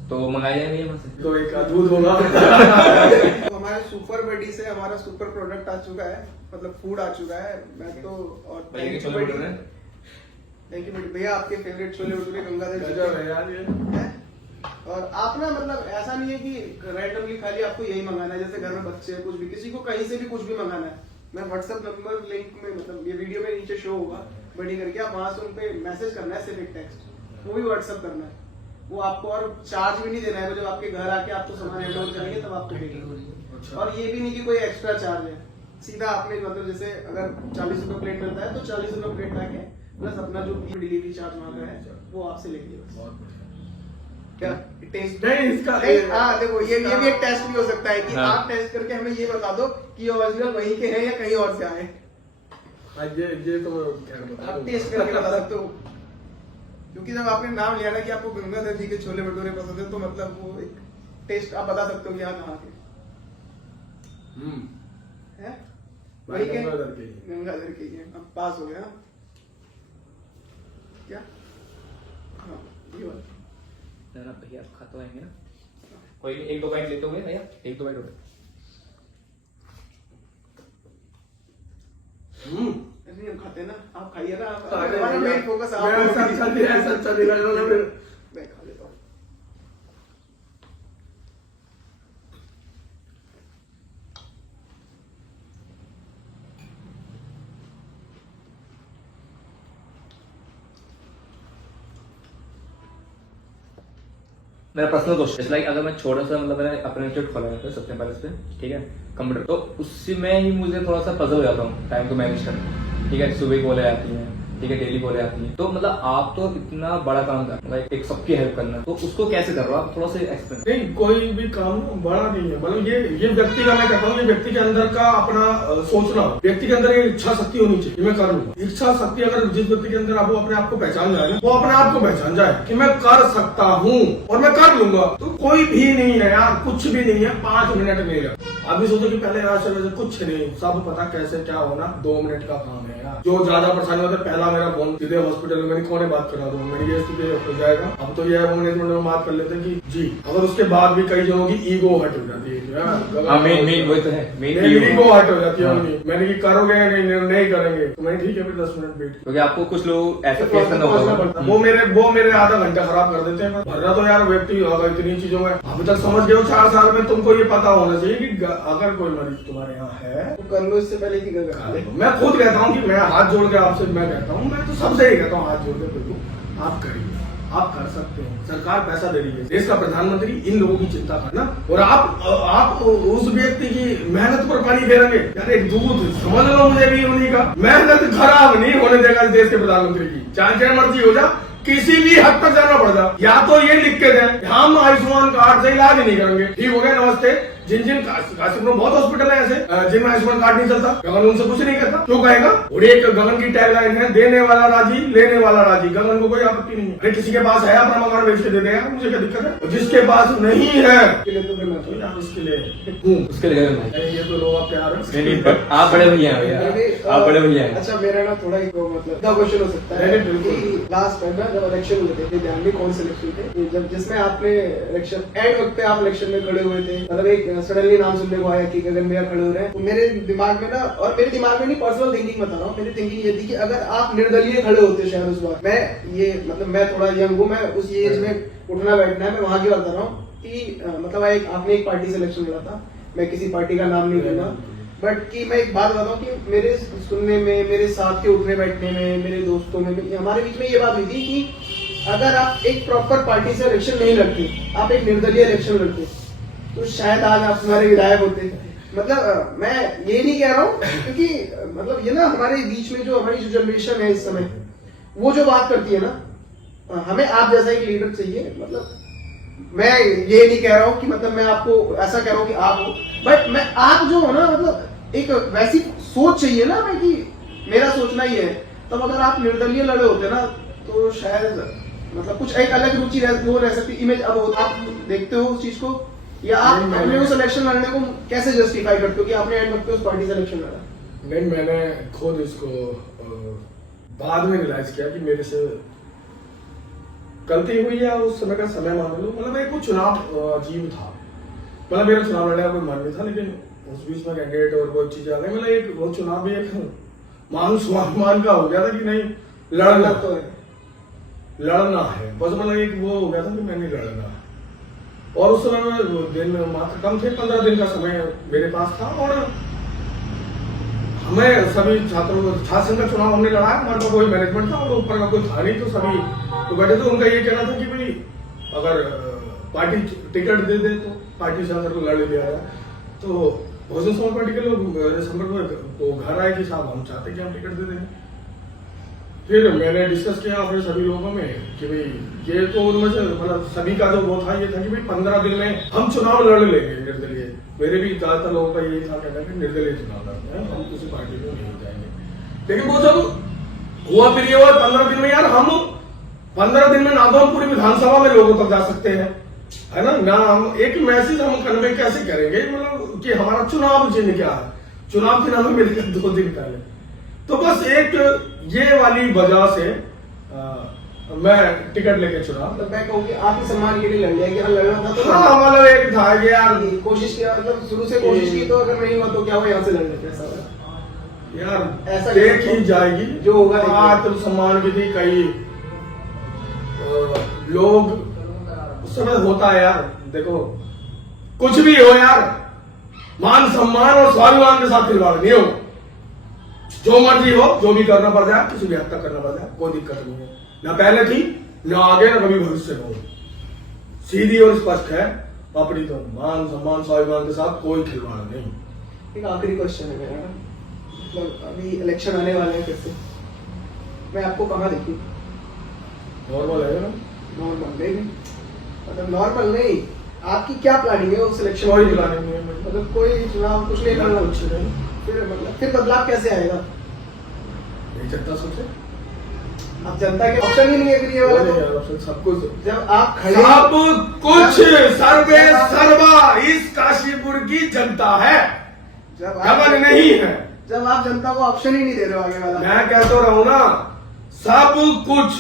तो मंगाया नहीं वहाँ से तो एक अद्भुत होगा। तो हमारे सुपर बडी से हमारा सुपर प्रोडक्ट आ चुका है, मतलब फूड आ चुका है। मैं तो और भैया के छोले भटूरे, थैंक यू भैया, आपके फेवरेट छोले भटूरे गंगाधर जी गजब है यार ये। हैं? और आप ना मतलब ऐसा नहीं है कि रैंडमली खाली आपको यही मंगाना है, जैसे घर में बच्चे हैं, कुछ भी, किसी को कहीं से भी कुछ भी मंगाना है, मैं व्हाट्सएप नंबर लिंक में, मतलब ये वीडियो में नीचे शो होगा बड़ी करके, आप वहां से उन पे मैसेज करना है, सिर्फ एक टेक्स्ट, वो भी व्हाट्सएप करना है, वो आपको और चार्ज भी नहीं देना है, जब आपके घर आके आपको सामान हैंड ओवर करेंगे तब आपको देंगे। और ये भी नहीं कि कोई एक्स्ट्रा चार्ज है, सीधा आपने मतलब जैसे अगर 40 रुपए प्लेट मिलता है तो 40 रुपए प्लेट लाके प्लस अपना जो डिलीवरी चार्ज वहां का है वो आपसे लेंगे बस। क्या टेस्ट नहीं इसका हाँ देखो ये भी एक टेस्ट भी हो सकता है कि हाँ। आप टेस्ट करके हमें ये बता दो कि ये ओरिजिनल वहीं के हैं या कहीं और से आए, ये तो खैर बता आप दो। टेस्ट करके बता सकते हो। क्योंकि जब आपने नाम लिया ना कि आपको गंगाधर जी के छोले भटूरे पसंद है तो मतलब वो एक टेस्ट आप बता सकते हो कि यहाँ कहाँ के हैं, वही के गंगाधर के ही हैं। अब पास हो गया क्या? हाँ ये बात ना भैया आप खाते आएंगे ना, कोई नहीं, 1-2 बाइट लेते हुए भैया, 1-2 बाइट हो गए। नहीं हम खाते हैं ना, आप खाइए ना, अरे हमारा मेन फोकस आप मैं ऐसा अच्छा नहीं लग रहा फिर मैं खा लेता हूँ। मेरा पर्सनल क्वेश्चन लाइक अगर मैं छोटा सा मतलब मैंने अपना इंस्टीट्यूट खोला है सबसे पहले इस पे, ठीक है, कंप्यूटर, तो उससे मैं ही मुझे थोड़ा सा पजल हो जाता हूँ टाइम को मैनेज करना, ठीक है, सुबह कॉलें आती हैं, ठीक है, डेली कॉलें आती हैं, तो मतलब आप तो इतना बड़ा काम कर रहे हैं, एक सबकी हेल्प करना, तो उसको कैसे कर रहे हो आप, थोड़ा सा एक्सप्लेन। नहीं कोई भी काम बड़ा नहीं है, मतलब ये व्यक्ति का मैं कहता हूँ, ये व्यक्ति के अंदर का अपना सोचना, व्यक्ति के अंदर ये इच्छा शक्ति होनी चाहिए कि मैं कर लूंगा। इच्छा शक्ति अगर जिस व्यक्ति के अंदर आप वो अपने आप को पहचान जाए ना, वो अपने आप को पहचान जाए कि मैं कर सकता हूँ और मैं कर लूंगा, तो कोई भी नहीं है यार, कुछ भी नहीं है, 5 मिनट नहीं है। अभी सोचो कि पहले यार चलो कुछ नहीं, सब पता कैसे क्या होना, 2 मिनट का काम है यार। जो ज्यादा परेशानी होता है, पहला मेरा फोन सीधे हॉस्पिटल में, मैंने कौन बात करा दो, मेरी ये स्थिति हो जाएगा। अब तो ये मैनेजमेंट में बात कर लेते हैं कि जी, अगर उसके बाद भी कई जनों की ईगो हट हो जाती है, मेन वही तो है, ईगो हट हो जाती है उनकी, मैंने कि करोगे नहीं करेंगे, तो मैंने ठीक है फिर 10 मिनट वेट, क्योंकि आपको कुछ लोग ऐसा फेस करना होगा, वो मेरे आधा घंटा खराब कर देते हैं। भरना तो यार व्यक्ति अगर इतनी चीजों में अभी तक समझ गए हो 4 साल में, तुमको ये पता होना चाहिए कि अगर कोई मरीज तुम्हारे यहाँ है तो कर लो, इससे पहले की कर। मैं खुद कहता हूँ कि मैं हाथ जोड़ के आपसे मैं कहता हूँ, मैं तो सबसे ही कहता हूँ हाथ जोड़ के, आप करिए, आप कर सकते हैं, सरकार पैसा दे रही है, देश का प्रधानमंत्री इन लोगों की चिंता करना, और आप उस व्यक्ति की मेहनत पर पानी फेरेंगे यार, एक दूध समझ लो मुझे भी उन्हीं का मेहनत खराब नहीं होने देगा इस देश के प्रधानमंत्री की, चाहे क्या मर्जी हो जा, किसी भी हद तक जाना पड़ता, या तो ये लिख के दें हम आयुष्मान कार्ड से इलाज नहीं करेंगे, ठीक हो गया, नमस्ते। जिन काशीपुर में बहुत हॉस्पिटल है ऐसे जिनमें आयुष्मान कार्ड नहीं चलता, गगन उनसे कुछ नहीं कहता, क्यों कहेगा? और एक गगन की टैगलाइन है, देने वाला राजी लेने वाला राजी, गगन को कोई आपत्ति नहीं है। अरे किसी के पास है अपना मकान बेच के दे दे यार, मुझे क्या दिक्कत है, और जिसके पास नहीं है उसके लिए तो फिर मैं तो यार उसके लिए उसके लिए ये तो लोग प्यार है। आप बड़े भैया हैं भैया, आप बड़े भैया हैं। अच्छा मेरा ना थोड़ा ही मतलब क्वेश्चन हो सकता है, बिल्कुल। लास्ट टाइम ना जब इलेक्शन हुए थे, ध्यान नहीं कौन से इलेक्शन थे, जब जिसमें आपने इलेक्शन एंड वक्त पे आप इलेक्शन में खड़े हुए थे, मतलब एक सडनली नाम सुनने को आया कि गगन भैया खड़े हो रहे हैं, तो मेरे दिमाग में ना, और मेरे दिमाग में नहीं, पर्सनल थिंकिंग बता रहा हूँ, मेरी थिंकिंग ये थी कि अगर आप निर्दलीय खड़े होते शायद उस बार, मैं ये मतलब मैं थोड़ा यंग हूँ, मैं उस एज में उठना बैठना है, मैं वहां की बात कर रहा हूँ कि मतलब आपने एक पार्टी से इलेक्शन लड़ा था, मैं किसी पार्टी का नाम नहीं लूंगा, बट कि मैं एक बात बताऊं कि मेरे सुनने में, मेरे साथ के उठने बैठने में, मेरे दोस्तों में, हमारे बीच में ये बात हुई थी कि अगर आप एक प्रॉपर पार्टी से इलेक्शन नहीं लड़ते, आप एक निर्दलीय इलेक्शन लड़ते, तो शायद आज आप हमारे विधायक होते। मतलब मैं ये नहीं कह रहा हूँ, क्योंकि मतलब ये ना हमारे बीच में जो हमारी जो जनरेशन है इस समय, वो जो बात करती है ना, हमें आप जैसा एक लीडर चाहिए। मतलब मैं ये नहीं कह रहा हूँ कि मतलब मैं आपको ऐसा कह रहा हूँ कि आप हो, बट मैं आप जो हो ना, मतलब एक वैसी सोच चाहिए ना हमें कि मेरा सोचना ही है। तब अगर आप निर्दलीय लड़े होते ना, तो शायद मतलब कुछ एक अलग रुचि वो रह सकती इमेज। अब आप देखते हो उस चीज को, या आप अपने उस इलेक्शन लड़ने को कैसे जस्टिफाई करते हो कि आपने एंड वक्त उस पार्टी से इलेक्शन लड़ा? नहीं, मैंने खुद इसको बाद में रियलाइज किया कि मेरे से गलती हुई है। उस समय का समय मान लो, मतलब एक वो चुनाव अजीब था। मतलब मेरा चुनाव लड़ने का कोई मन नहीं था, लेकिन उस बीच में कैंडिडेट और कोई चीज आ गई। मतलब एक वो चुनाव भी एक मान स्वाभिमान का हो गया था कि नहीं लड़ना तो है, लड़ना है बस। मतलब एक वो हो गया था कि मैंने लड़ना। और उस समय दिन मात्र कम थे, 15 दिन का समय मेरे पास था। और हमें सभी छात्रों छात्र संघ का चुनाव हमने लड़ा है। हमारे पास कोई मैनेजमेंट था और ऊपर का कोई था नहीं, तो सभी तो बैठे थे। उनका ये कहना था कि भाई अगर पार्टी टिकट दे दे तो पार्टी से अगर लड़ लिया है। तो बहुजन समाज पार्टी के लोग संपर्क में तो घर आए कि साहब हम चाहते कि हम टिकट दे देंगे। फिर मैंने डिस्कस किया अपने सभी लोगों में कि भाई ये तो उनमें से मतलब सभी का जो वो था ये था कि भाई 15 दिन में हम चुनाव लड़ लेंगे निर्दलीय। मेरे भी ज्यादातर लोगों का यही था कहना कि निर्दलीय चुनाव लड़ते हैं, हम किसी पार्टी में नहीं जाएंगे। लेकिन वो जब हुआ फिर ये हुआ 15 दिन में, यार हम 15 दिन में ना तो हम पूरी विधानसभा में लोगों तक जा सकते हैं, है ना हम एक मैसेज हम कन्वे कैसे करेंगे, मतलब कि हमारा चुनाव चिन्ह क्या है। चुनाव चिन्ह हमें मिल गया 2 दिन पहले। तो बस एक ये वाली वजह से मैं टिकट लेके चुना। मतलब मैं कहूँ कि आपके सम्मान के लिए लड़ लिया कि हाँ लड़ना था, तो हाँ मतलब एक था कि यार कोशिश किया, मतलब शुरू से कोशिश की, तो अगर नहीं हुआ तो क्या हुआ, यहाँ से लड़ लेते ऐसा यार ऐसा देख ही जाएगी जो होगा। आत्मसम्मान की थी, कई लोग उस समय होता है यार। देखो कुछ भी हो यार, मान सम्मान और स्वाभिमान के साथ खिलवाड़ नहीं हो। जो मर्जी हो, जो भी करना पड़ जाए, किसी भी हद तक करना पड़ जाए, कोई दिक्कत नहीं है। ना पहले थी, ना आगे, ना कभी भविष्य में हो। सीधी और स्पष्ट है अपनी। तो मान सम्मान स्वाभिमान के साथ कोई खिलवाड़ नहीं। एक आखिरी क्वेश्चन है मेरा, मतलब अभी इलेक्शन आने वाले हैं फिर से, मैं आपको कहाँ देखूं? नॉर्मल है ना? नॉर्मल नहीं, मतलब नॉर्मल नहीं, आपकी क्या प्लानिंग है उस इलेक्शन? कोई प्लानिंग नहीं है, मतलब कोई चुनाव कुछ नहीं करना, कुछ नहीं। फिर मतलब फिर बदलाव कैसे आएगा? नहीं जनता सोचे, अब जनता के ऑप्शन ही नहीं है फिर ये वाला। तो सब कुछ जब आप खड़े सब कुछ सर्वे सर्वा इस काशीपुर की जनता है, गबन नहीं है। जब आप जनता को ऑप्शन ही नहीं दे रहे हो आगे वाला। मैं कह तो रहा हूं ना, सब कुछ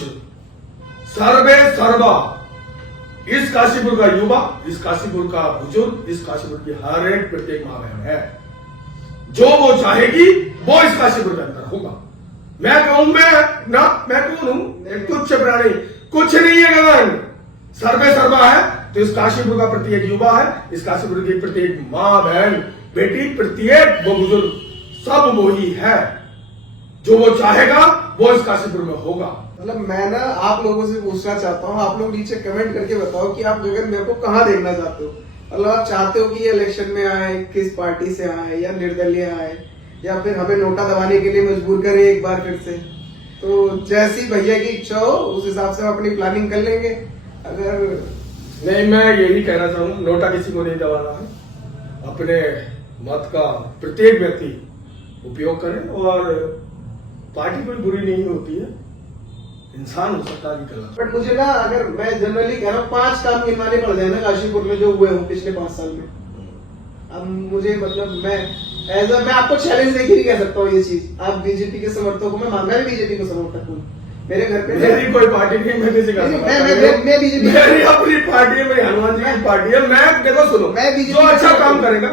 सर्वे सर्वा इस काशीपुर का युवा, इस काशीपुर का बुजुर्ग, इस काशीपुर की हर एक प्रत्येक माँ बहन है। जो वो चाहेगी वो इस काशीपुर के अंदर होगा। मैं कहूं मैं कौन हूं? एक तुच्छ प्राणी, कुछ नहीं है गगन। सर्वे सर्वा है तो इस काशीपुर का प्रत्येक युवा है, इस काशीपुर की प्रत्येक माँ बहन बेटी, प्रत्येक वो बुजुर्ग, सब वो ही है। जो वो चाहेगा वो इस काशीपुर में होगा। मतलब मैं ना आप लोगों से पूछना चाहता हूँ, आप लोग नीचे कमेंट करके बताओ कि आप गगन मेरे को कहाँ देखना चाहते हो। मतलब आप चाहते हो कि ये इलेक्शन में आए, किस पार्टी से आए, या निर्दलीय आए, या फिर हमें नोटा दबाने के लिए मजबूर करे एक बार फिर से। तो जैसी भैया की इच्छा हो उस हिसाब से हम अपनी प्लानिंग कर लेंगे। अगर नहीं, मैं यही कहना चाहूंगा, नोटा किसी को नहीं दबाना है। अपने मत का प्रत्येक व्यक्ति उपयोग करे, और पार्टी कोई बुरी नहीं होती है, इंसान हो सकता है गलत। बट मुझे ना, अगर मैं जनरली कह रहा हूँ 5 काम गिनवाने पड़ जाए ना काशीपुर में जो हुए हो पिछले 5 साल में, अब मुझे मतलब मैं आपको चैलेंज देके नहीं कह सकता हूँ ये चीज। आप बीजेपी के समर्थक हूँ, मैं भी बीजेपी को समर्थक हूँ। मेरे घर पे मेरी कोई पार्टी नहीं, मैं किसी का मैं बीजेपी, मेरी अपनी पार्टी है, मेरी हनुमान जी की पार्टी है। मैं देखो सुनो, मैं जो अच्छा काम करेगा,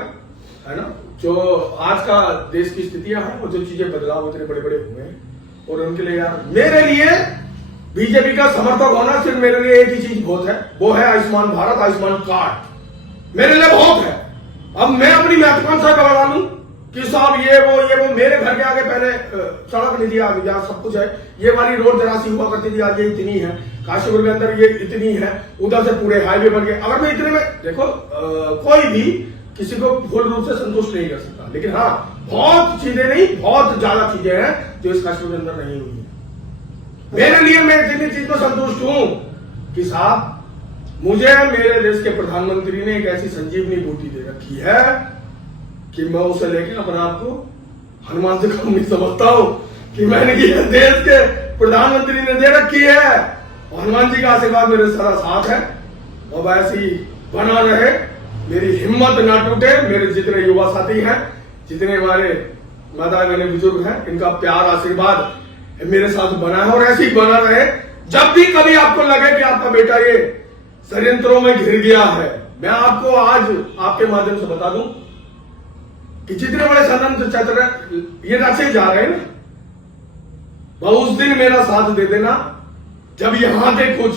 है ना, जो आज का देश की स्थितियां हैं और जो चीजें बदलाव इतने बड़े बड़े हुए हैं, और उनके लिए यार मेरे लिए बीजेपी का समर्थक होना सिर्फ मेरे लिए एक ही चीज बहुत है, वो है आयुष्मान भारत, आयुष्मान कार्ड मेरे लिए बहुत है। अब मैं अपनी महत्वाकांक्षा बढ़ा लूं कि साहब ये वो मेरे घर के आगे पहले सड़क नहीं थी, आगे जहाँ सब कुछ है, ये वाली रोड जरा सी हुआ करती थी, आज ये इतनी है, काशीपुर के अंदर ये इतनी है, उधर से पूरे हाईवे बन गए। अगर मैं इतने में देखो कोई भी किसी को पूर्ण रूप से संतुष्ट नहीं कर सकता, लेकिन हाँ बहुत चीजें नहीं, बहुत ज्यादा चीजें हैं जो इस काशीपुर के अंदर नहीं हुई है। मेरे लिए मैं इतनी चीज को संतुष्ट हूं कि साहब मुझे मेरे देश के प्रधानमंत्री ने एक ऐसी संजीवनी बूटी दे रखी है कि मैं उसे लेके अपने आप को हनुमान से कम नहीं समझता हूं कि मैंने ये देश के प्रधानमंत्री ने दे रखी है, और हनुमान जी का आशीर्वाद मेरे सारा साथ है, और वैसे ही बना रहे, मेरी हिम्मत ना टूटे। मेरे जितने युवा साथी हैं, जितने हमारे माता बहने बुजुर्ग हैं, इनका प्यार आशीर्वाद मेरे साथ बना है और ऐसे ही बना रहे। जब भी कभी आपको लगे कि आपका बेटा ये षड्यंत्रों में घिर गया है, मैं आपको आज आपके माध्यम से बता दूं कि जितने बड़े षड्यंत्र चक्र ये रचे जा रहे हैं ना, वह उस दिन मेरा साथ दे देना जब यहां के कुछ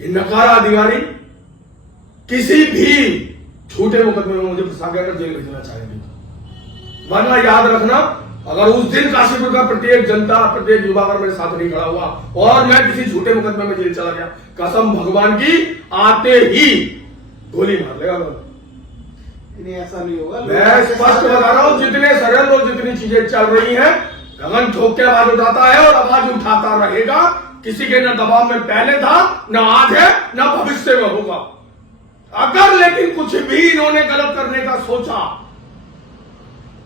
ये नकारा अधिकारी किसी भी झूठे मुकदमे में मुझे फंसा कर जेल भेजना चाहेंगे। वरना याद रखना, अगर उस दिन काशीपुर का प्रत्येक जनता, प्रत्येक युवा अगर मेरे साथ नहीं खड़ा हुआ और मैं किसी झूठे मुकदमे में जेल चला गया, कसम भगवान की आते ही गोली मार लेगा। नहीं, ऐसा नहीं होगा। मैं स्पष्ट बता रहा हूं, जितने षड्यंत्र और जितनी चीजें चल रही हैं, गगन ठोक के आवाज उठाता है और आवाज उठाता रहेगा। किसी के न दबाव में पहले था, न आज है, न भविष्य में होगा। अगर लेकिन कुछ भी इन्होंने गलत करने का सोचा,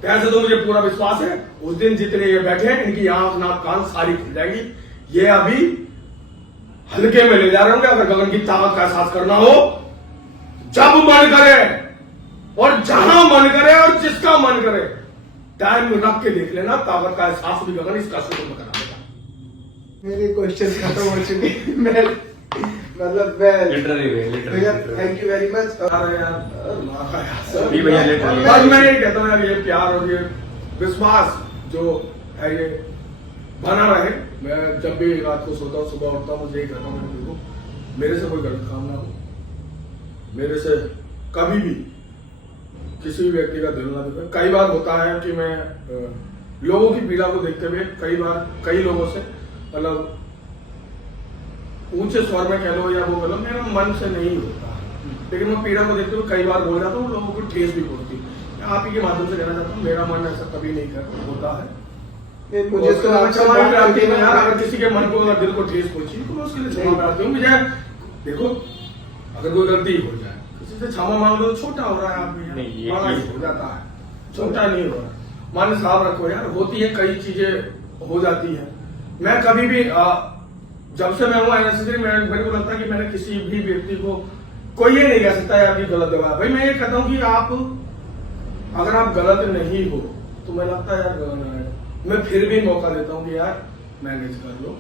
कैसे तो मुझे पूरा विश्वास है उस दिन जितने ये बैठे हैं, इनकी आंख नाक कान सारी खुल जाएगी। ये अभी हल्के में ले जा रहे होंगे। अगर गगन की ताकत का एहसास करना हो, जब मन करे और जहां मन करे और जिसका मन करे, टाइम रख के देख लेना, ताकत का एहसास भी गगन इसका शुरू में करा देगा। मेरे क्वेश्चन खत्म हो चुके हैं। मैं मतलब भैया थैंक यू वेरी मच। अरे यार भी भैया literally। बस मैं ये कहता हूँ यार, ये प्यार और ये विश्वास जो है ये बना रहे। मैं जब भी रात को सोता हूँ, सुबह उठता हूँ, मुझे ये कहता हूँ देखो, मेरे से कोई गलत काम ना हो, मेरे से कभी भी किसी भी व्यक्ति का दिल ना दुखे। कई बार होता है कि मैं लोगों की पीड़ा को देखते हुए कई लोगों से मतलब ऊंचे स्वर में कह लो या वो कह लो, मेरा मन से नहीं होता, लेकिन मैं पीड़ा को देखते हुए कई बार बोल जाता हूँ, लोगों को ठेस भी पहुंचती। आप ही के माध्यम से कहना चाहता हूँ, मेरा मन ऐसा कभी नहीं होता है। मुझे तो क्षमा प्रार्थी है यार, अगर किसी के मन को अगर दिल को ठेस पहुंची तो मैं उसके लिए क्षमा प्रार्थी हूँ। मुझे देखो, अगर कोई गलती हो जाए, किसी से क्षमा मांग लो, छोटा हो रहा है आदमी, बड़ा ही हो जाता है, छोटा नहीं हो रहा। मन साफ रखो यार, होती है कई चीजें हो जाती है। मैं कभी भी जब से मैं हुआ एनएसएस, मेरे को लगता है कि मैंने किसी भी व्यक्ति को कोई ये नहीं कह सकता यार कि गलत है भाई। मैं ये कहता हूँ कि आप अगर आप गलत नहीं हो तो मैं लगता है यार मैं फिर भी मौका देता हूँ कि यार मैनेज कर लो,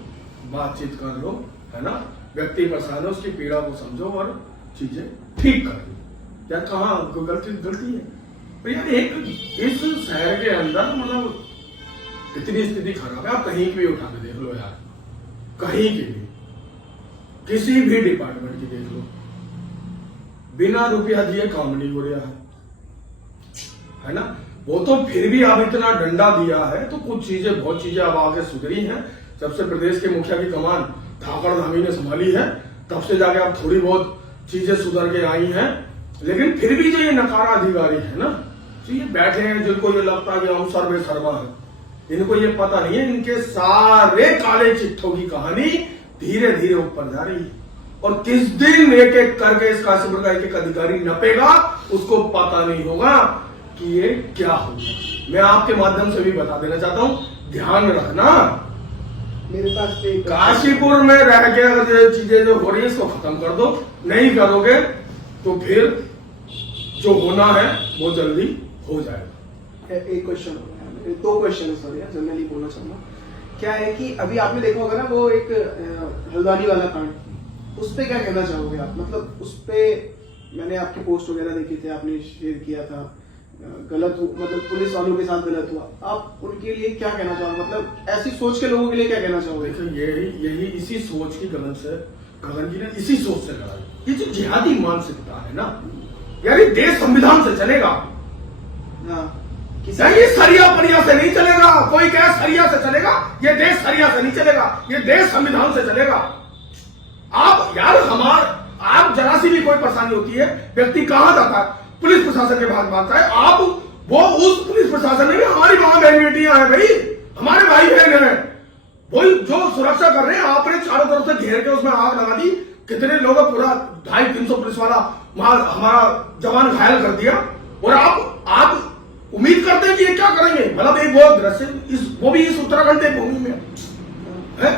बातचीत कर लो, है ना, व्यक्ति परेशान है, उसकी पीड़ा को समझो और चीजें ठीक कर लो। यार कहाँ गलती है तो यार, एक इस शहर के अंदर मतलब इतनी स्थिति खराब है, आप कहीं की भी उठा के देख लो यार, कहीं की भी, किसी भी डिपार्टमेंट की देख लो, बिना रुपया दिए काम नहीं हो रहा है ना। वो तो फिर भी अब इतना डंडा दिया है तो कुछ चीजें, बहुत चीजें अब आगे सुधरी हैं। जब से प्रदेश के मुखिया की कमान धाकड़ धामी ने संभाली है, तब से जाके अब थोड़ी बहुत चीजें सुधर के आई हैं। लेकिन फिर भी जो ये नकारा अधिकारी है ना, जो ये बैठे हैं, जिनको ये लगता है कि हम सर्वे सर्वा है, इनको ये पता नहीं है इनके सारे काले चिट्ठों की कहानी धीरे धीरे ऊपर जा रही है। और किस दिन एक एक करके इस काशीपुर का एक एक अधिकारी नपेगा, उसको पता नहीं होगा कि ये क्या होगा। मैं आपके माध्यम से भी बता देना चाहता हूं, ध्यान रखना, मेरे पास काशीपुर में रह के अगर ये चीजें जो हो रही है इसको खत्म कर दो। नहीं करोगे तो फिर जो होना है वो जल्दी हो जाएगा। एक क्वेश्चन, दो क्वेश्चन सॉरी जनरली बोलना चाहूंगा। क्या है कि अभी आपने देखा होगा ना वो एक हल्द्वानी वाला कांड, उस पे क्या कहना चाहोगे आप? मतलब उस पे मैंने आपके पोस्ट वगैरह देखे थे, आपने शेयर किया था, गलत मतलब पुलिस वालों के साथ गलत हुआ, आप उनके लिए क्या कहना चाहोगे? मतलब ऐसी सोच के लोगों के लिए क्या कहना चाहोगे? यही इसी सोच की गगन जी ने इसी सोच से लड़ाई। ये जो जिहादी मानसिकता है ना यार, ये देश संविधान से चलेगा। हाँ, ये सरिया परिया से नहीं चलेगा। कोई कहे सरिया से चलेगा, ये देश सरिया से नहीं चलेगा, ये देश संविधान से चलेगा। आप यार आप जरा सी भी कोई परेशानी होती है, व्यक्ति कहां जाता है? पुलिस प्रशासन के पास भागता है। आप वो उस पुलिस प्रशासन में हमारी मां बहन बेटियां हैं भाई, हमारे भाई बहन हैं, वही जो सुरक्षा कर रहे हैं। आपने चारों तरफ से घेर के उसमें आग लगा दी, कितने लोग पूरा 250-300 पुलिस वाला हमारा जवान घायल कर दिया, और आप उम्मीद करते हैं कि ये क्या करेंगे? मतलब एक वो दृश्य वो भी इस उत्तराखंड के भूमि में है।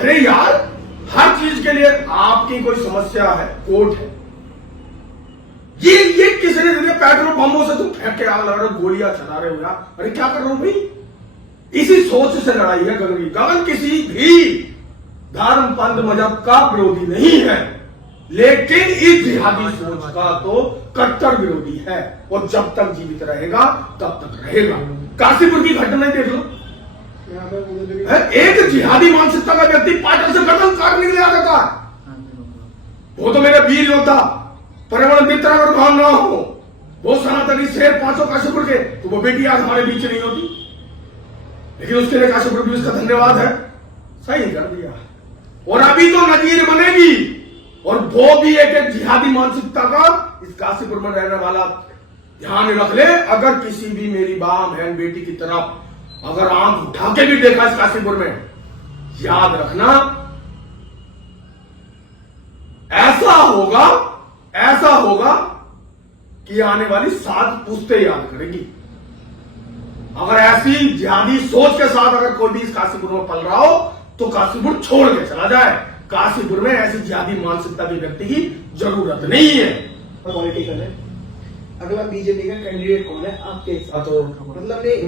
अरे यार, हर चीज के लिए आपकी कोई समस्या है, कोर्ट है। ये किसी ने दिया पेट्रोल बम्बों से तुम फेंक के आग लगा रहे हो, गोलियां चला रहे हो यार। अरे क्या कर रहे हो भाई? इसी सोच से लड़ाई है गगन की। गगन किसी भी धर्म पंथ मजहब का विरोधी नहीं है, लेकिन इस जिहादी सोच का तो कट्टर विरोधी है, और जब तक जीवित रहेगा तब तक रहेगा। काशीपुर की घटना देख लो, एक जिहादी मानसिकता का व्यक्ति पार्टी से गर्दन काटने के लिए आ जाता है। वो तो मेरे वीर योद्धा, पर्यावरण मित्र अगर भाव ना हो, वो सनातनी शेर 500 काशीपुर के, तो वो बेटी आज हमारे बीच नहीं होती। लेकिन उसके लिए काशीपुर भी उसका धन्यवाद है, सही कर दिया। और अभी तो नजीर बनेगी, और वो भी एक जिहादी मानसिकता का इस काशीपुर में रहने वाला ध्यान रख ले। अगर किसी भी मेरी मां बहन बेटी की तरफ अगर आंख उठा के भी देखा इस काशीपुर में, याद रखना ऐसा होगा कि आने वाली 7 पुश्तें याद करेगी। अगर ऐसी जिहादी सोच के साथ अगर कोई भी इस काशीपुर में पल रहा हो, तो काशीपुर छोड़ के चला जाए। काशीपुर में ऐसी जिहादी मानसिकता के व्यक्ति की जरूरत नहीं है। पॉलिटिकल है, अगला बीजेपी का कैंडिडेट कौन है आपके हिसाब? तो मतलब नहीं,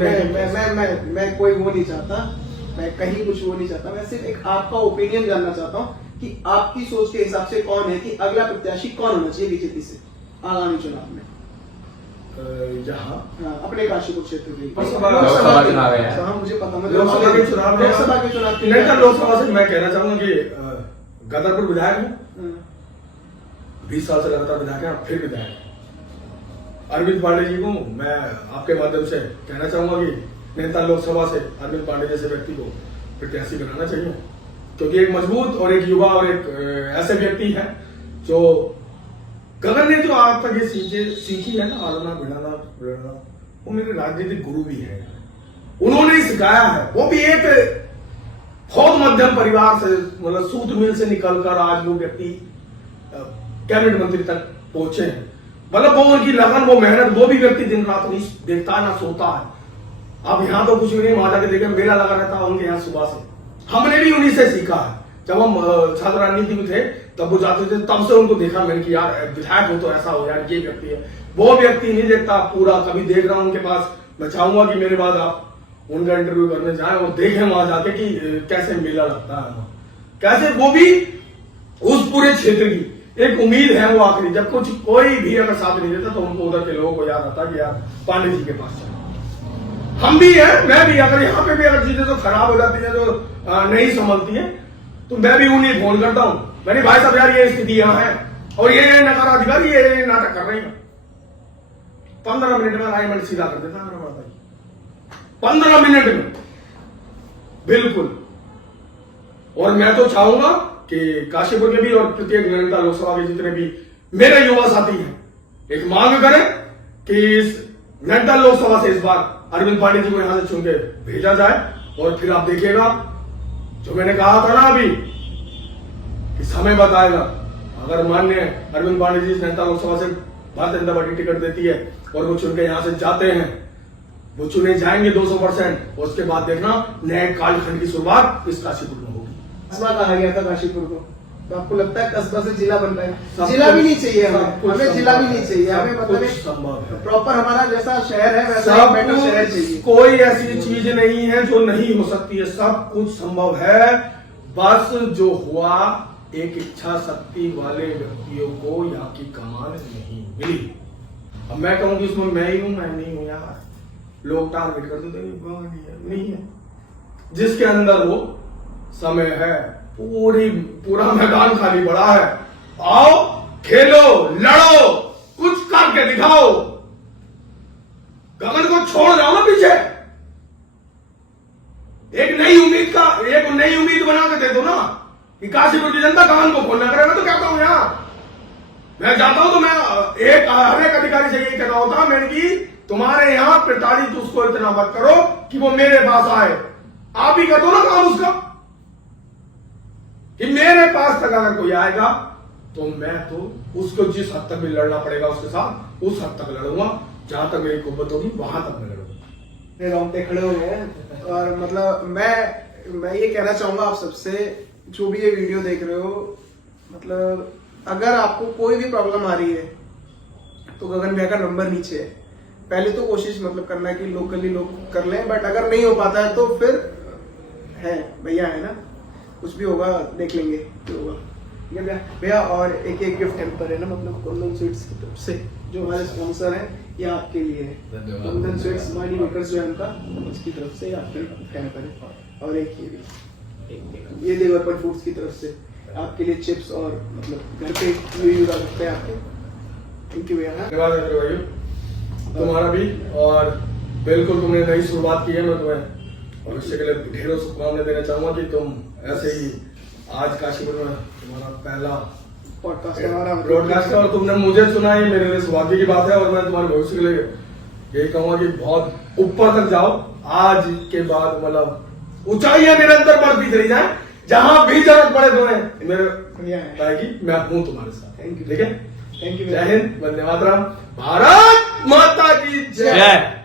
मैं कोई वो नहीं चाहता, मैं कहीं कुछ वो नहीं चाहता, मैं सिर्फ एक आपका ओपिनियन जानना चाहता हूँ कि आपकी सोच के हिसाब से कौन है, कि अगला प्रत्याशी कौन होना चाहिए बीजेपी से आगामी चुनाव में? यहाँ अपने काशीपुर क्षेत्र में लोकसभा चुनाव है। हाँ, मुझे पता, लोकसभा के चुनाव नहीं था। लोकसभा से मैं कहना चाहूंगा कि गदरपुर विधायक हूँ, 20 साल से लगातार विधायक है, फिर विधायक अरविंद पांडे जी को मैं आपके माध्यम से कहना चाहूंगा कि नैनीताल लोकसभा से अरविंद पांडे जैसे व्यक्ति को प्रत्याशी बनाना चाहिए, क्योंकि एक मजबूत और एक युवा और एक ऐसे व्यक्ति है जो गगन ने जो आज तक ये सीखी है ना, आलना भिड़ाना, वो मेरे राजनीतिक गुरु भी है, उन्होंने ही सिखाया है। वो भी एक बहुत मध्यम परिवार से, मतलब सूत मिल से निकलकर आज वो व्यक्ति कैबिनेट मंत्री तक पहुंचे हैं। मतलब वो उनकी लगन, वो मेहनत, वो भी व्यक्ति दिन रात नहीं देखता ना सोता है। अब यहाँ तो कुछ भी नहीं, वहां जाके देखे मेला लगा रहता है उनके यहाँ सुबह से। हमने भी उन्हीं से सीखा है। जब हम छात्र राजनीति में थे तब वो जाते थे, तब से उनको देखा मैंने कि यार विधायक हो तो ऐसा हो, यार ये व्यक्ति है। वो व्यक्ति नहीं देखता पूरा, कभी देख रहा हूं उनके पास। मैं चाहूंगा कि मेरे बाद आप उनका इंटरव्यू करने जाए और देखें वहां जाके कि कैसे मेला लगता है, कैसे वो भी उस पूरे क्षेत्र की एक उम्मीद है। वो आखिरी जब कुछ कोई भी अगर साथ नहीं देता तो उनको उधर के लोगों को याद आता कि यार पांडे जी के पास चलो। हम भी हैं, मैं भी, अगर यहाँ पे भी अगर चीजें तो खराब हो जाती है, जो नहीं संभलती है, तो मैं भी उन्हें फोन करता हूं, मैंने भाई साहब यार ये स्थिति यहाँ है और ये नगर अधिकारी ये नाटक कर रही है। 15 मिनट में अलाइनमेंट सीधा कर देता है, 15 मिनट में, बिल्कुल। और मैं तो चाहूंगा कि काशीपुर के भी और प्रत्येक नैनीताल लोकसभा के जितने भी मेरे युवा साथी हैं, एक मांग करें कि इस नैनीताल लोकसभा से इस बार अरविंद पांडे जी को यहां से चुन के भेजा जाए। और फिर आप देखिएगा जो मैंने कहा था ना अभी कि समय बताएगा। अगर मान्य अरविंद पांडे जी नैनीताल लोकसभा से भारतीय जनता पार्टी टिकट देती है और वो चुन के यहां से जाते हैं, वो चुने जाएंगे 200%। और उसके बाद देखना नए कालखंड की शुरुआत इस काशीपुर में होगी। कस्बा कहा गया था काशीपुर को, तो आपको लगता है कस्बा से जिला बन पाएगा? जिला भी नहीं चाहिए हमें जिला भी नहीं चाहिए हमें, मतलब संभव है। प्रॉपर हमारा जैसा शहर है वैसा बेटर शहर चाहिए। कोई ऐसी चीज नहीं है जो नहीं हो सकती है, सब कुछ संभव है। बस जो हुआ एक इच्छा शक्ति वाले व्यक्तियों को यहाँ की कमान नहीं मिली। अब मैं कहूँ कि इसमें मैं ही हूं, मैं नहीं हूं यार, लोग टारगेट कर देते नहीं है। जिसके अंदर वो समय है, पूरा मैदान खाली पड़ा है, आओ खेलो लड़ो कुछ करके दिखाओ। गगन को छोड़ जाओ ना कुछ है? एक नई उम्मीद बना के दे दो ना कि काशीपुर की जनता कान को खोलना करे। मैं तो कहता हूं यहाँ मैं जाता हूं तो मैं हर एक अधिकारी से यही कहता होता मैंने कि तुम्हारे यहाँ प्रताड़ित उसको इतना मत करो कि वो मेरे पास आए। आप ही कर दो ना काम उसका कि मेरे पास तक अगर कोई आएगा तो मैं तो उसको जिस हद तक भी लड़ना पड़ेगा उसके साथ उस हद तक लड़ूंगा, जहां तक मेरी कुव्वत होगी वहां तक मैं लड़ूंगा। रोंगटे खड़े हो गए हैं। और मतलब मैं ये कहना चाहूंगा आप सबसे जो भी ये वीडियो देख रहे हो, मतलब अगर आपको कोई भी प्रॉब्लम आ रही है तो गगन भैया का नंबर नीचे है। पहले तो कोशिश मतलब करना है कि लोकली लोग कर लें, बट अगर नहीं हो पाता है तो फिर है भैया है ना, कुछ भी होगा देख लेंगे जो होगा। ठीक है भैया। और एक गिफ्ट हैम्पर है ना, मतलब कुंदन स्वीट्स की तरफ से जो हमारे स्पॉन्सर हैं, ये आपके लिए है। कुंदन स्वीट्स मानी मेकर्स जो है उनका, उसकी तरफ से आपके हैम्पर है। और एक ये देवरपन फूड्स की तरफ से आपके लिए चिप्स और मतलब घर पे यूज आ सकते हैं आपके। थैंक यू भैया। धन्यवाद मेरे भाई तुम्हारा भी। और बिल्कुल तुमने नई शुरुआत की है, मैं तुम्हें भविष्य के लिए ढेरों शुभकामनाएं देना चाहूंगा कि तुम ऐसे ही आज काशीपुर में तुम्हारा पहला ब्रॉडकास्ट और तुमने मुझे सुना, ये मेरे लिए सौभाग्य की बात है। और मैं तुम्हारे भविष्य के लिए यही कहूंगा कि बहुत ऊपर तक जाओ। आज के बाद मतलब ऊंचाइयां निरंतर बढ़ती चली जाए, जहां भी जरूरत पड़े तुम्हें मेरे पाएगी, मैं हूं तुम्हारे साथ। Thank you. ठीक है, थैंक यू। जय हिंद, वंदे मातरम, भारत माता की जय।